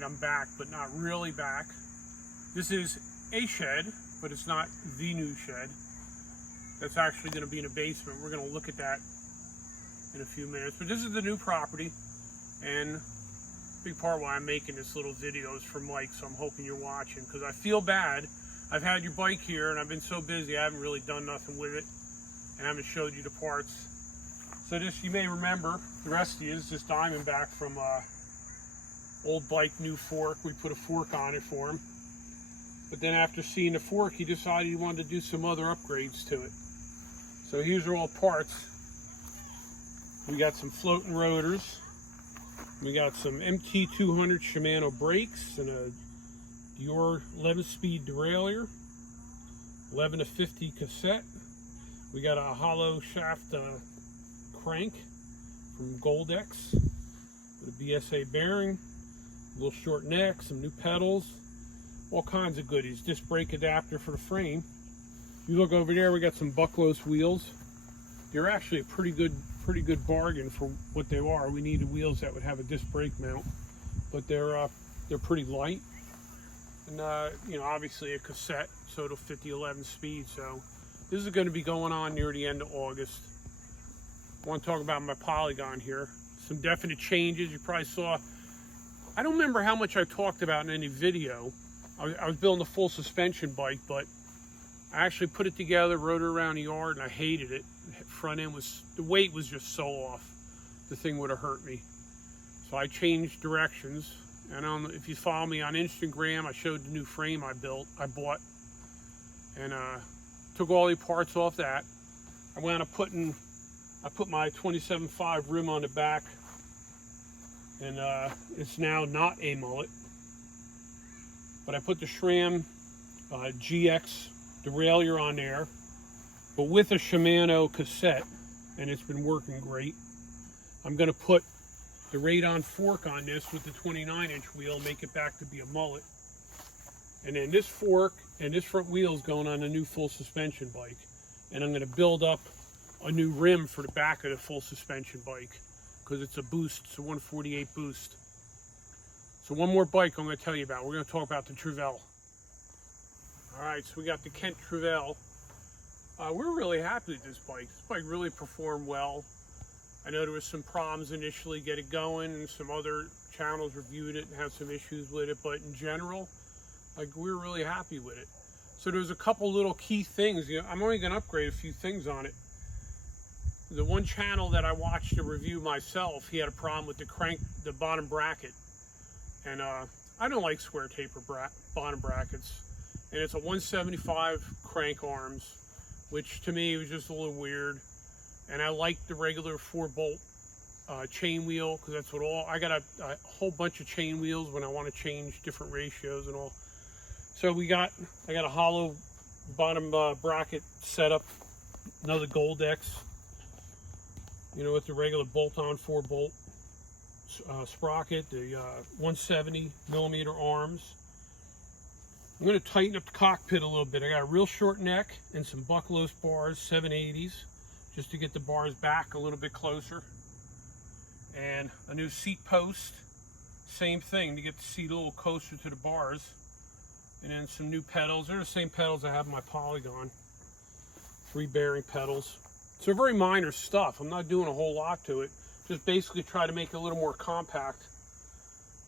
right, I'm back, but not really back. This is a shed, but it's not the new shed. That's actually going to be in a basement. We're going to look at that in a few minutes. But this is the new property, and a big part why I'm making this little video is for Mike, so I'm hoping you're watching, because I feel bad. I've had your bike here, and I've been so busy, I haven't really done nothing with it, and I haven't showed you the parts. So this, you may remember, the rest of you is this Diamondback from old bike, new fork. We put a fork on it for him. But then after seeing the fork, he decided he wanted to do some other upgrades to it. So here's are all parts. We got some floating rotors. We got some MT200 Shimano brakes and a Dior 11-speed derailleur, 11 to 50 cassette. We got a hollow shaft crank from Goldex with a BSA bearing, a little short neck, some new pedals, all kinds of goodies. Disc brake adapter for the frame. You look over there, we got some Bucklos wheels. They're actually a pretty good bargain for what they are. We needed wheels that would have a disc brake mount, but they're pretty light. And you know, obviously a cassette, so it'll fit the 11 speed. So this is going to be going on near the end of August. I want to talk about my Polygon here. Some definite changes. You probably saw, I don't remember how much I talked about in any video. I was building a full suspension bike, but I actually put it together, rode it around the yard, and I hated it. The front end was, the weight was just so off. The thing would have hurt me. So I changed directions. And if you follow me on Instagram, I showed the new frame I bought, and took all the parts off that. I wound up I put my 27.5 rim on the back, and it's now not a mullet. But I put the SRAM GX derailleur on there, but with a Shimano cassette, and it's been working great. I'm going to put the Radon fork on this with the 29-inch wheel, make it back to be a mullet. And then this fork and this front wheel is going on a new full suspension bike. And I'm going to build up a new rim for the back of the full suspension bike, because it's a boost, it's a 148 boost. So one more bike I'm going to tell you about. We're going to talk about the Truvel. All right, so we got the Kent Truvel. We're really happy with this bike. This bike really performed well. I know there was some problems initially get it going, and some other channels reviewed it and had some issues with it, but in general, like, we were really happy with it. So there's a couple little key things. You know, I'm only going to upgrade a few things on it. The one channel that I watched to review myself, he had a problem with the bottom bracket. And I don't like square taper bottom brackets. And it's a 175 crank arms, which to me was just a little weird. And I like the regular 4-bolt chain wheel, because that's what I got a whole bunch of chain wheels when I want to change different ratios and all. So I got a hollow bottom bracket setup, another Goldex, you know, with the regular bolt-on 4-bolt sprocket, the 170 millimeter arms. I'm going to tighten up the cockpit a little bit. I got a real short neck and some Bucklos bars, 780s, just to get the bars back a little bit closer. And a new seat post, same thing, to get the seat a little closer to the bars. And then some new pedals. They're the same pedals I have in my Polygon. 3 bearing pedals. So very minor stuff. I'm not doing a whole lot to it. Just basically try to make it a little more compact.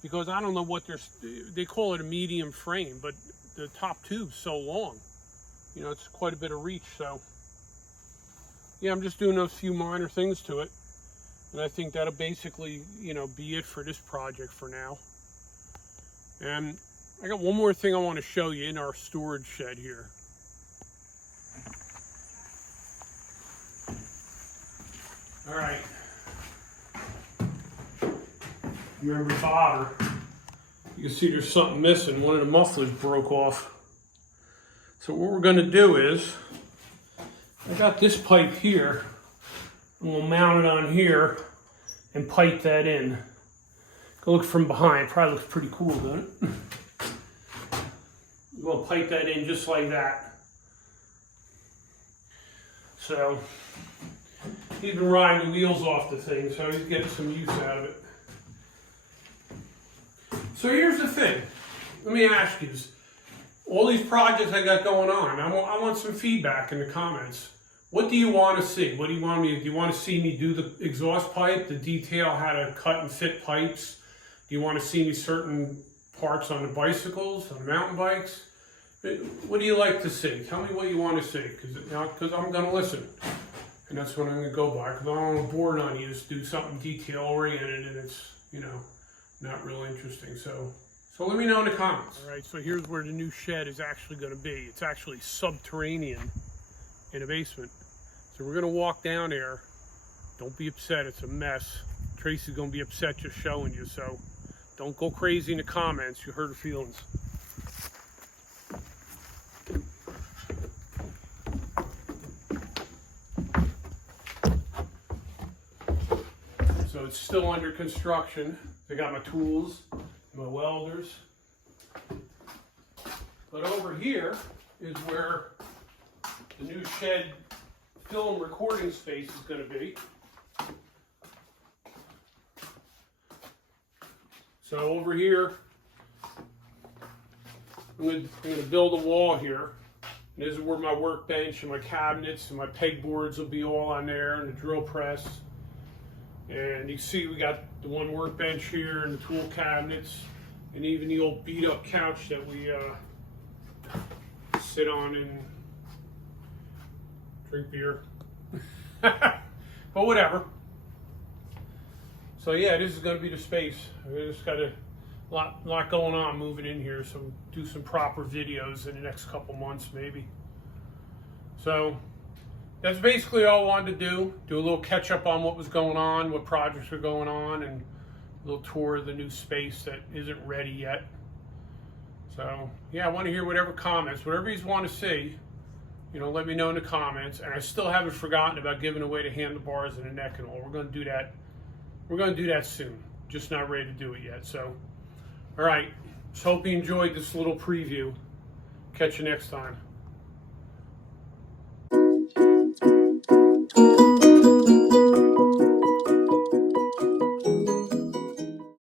Because I don't know what they call it a medium frame, but the top tube's so long. You know, it's quite a bit of reach, so. Yeah, I'm just doing those few minor things to it. And I think that'll basically, you know, be it for this project for now. And I got one more thing I want to show you in our storage shed here. All right. Remember bobber. You can see there's something missing. One of the mufflers broke off. So what we're going to do is, I got this pipe here. And we'll mount it on here and pipe that in. Go look from behind. Probably looks pretty cool, doesn't it? We'll pipe that in just like that. So he's been riding the wheels off the thing, so he's getting some use out of it. So here's the thing. Let me ask you this. All these projects I got going on, I want some feedback in the comments. What do you want to see? What do you want me to do? You want to see me do the exhaust pipe, the detail, how to cut and fit pipes? Do you want to see me certain parts on the bicycles, on the mountain bikes? What do you like to see? Tell me what you want to see, because I'm going to listen. And that's what I'm going to go by, because I don't want to bore on you, just do something detail-oriented, and it's, you know, not real interesting. So let me know in the comments. All right, so here's where the new shed is actually going to be. It's actually subterranean in a basement. So we're going to walk down there. Don't be upset, it's a mess. Tracy's going to be upset just showing you, so don't go crazy in the comments. You hurt her feelings. So it's still under construction. I got my tools, my welders. But over here is where the new shed film recording space is going to be. So over here, I'm going to build a wall here. And this is where my workbench and my cabinets and my pegboards will be all on there, and the drill press. And you see we got the one workbench here and the tool cabinets, and even the old beat up couch that we sit on and drink beer. But whatever. So yeah, this is going to be the space. We just got a lot going on moving in here, so do some proper videos in the next couple months maybe. So that's basically all I wanted to do. Do a little catch up on what was going on, what projects were going on, and a little tour of the new space that isn't ready yet. So yeah, I want to hear whatever comments, whatever you want to see, you know, let me know in the comments. And I still haven't forgotten about giving away the handlebars and the neck and all. We're going to do that. We're going to do that soon. Just not ready to do it yet. So, all right. Just hope you enjoyed this little preview. Catch you next time.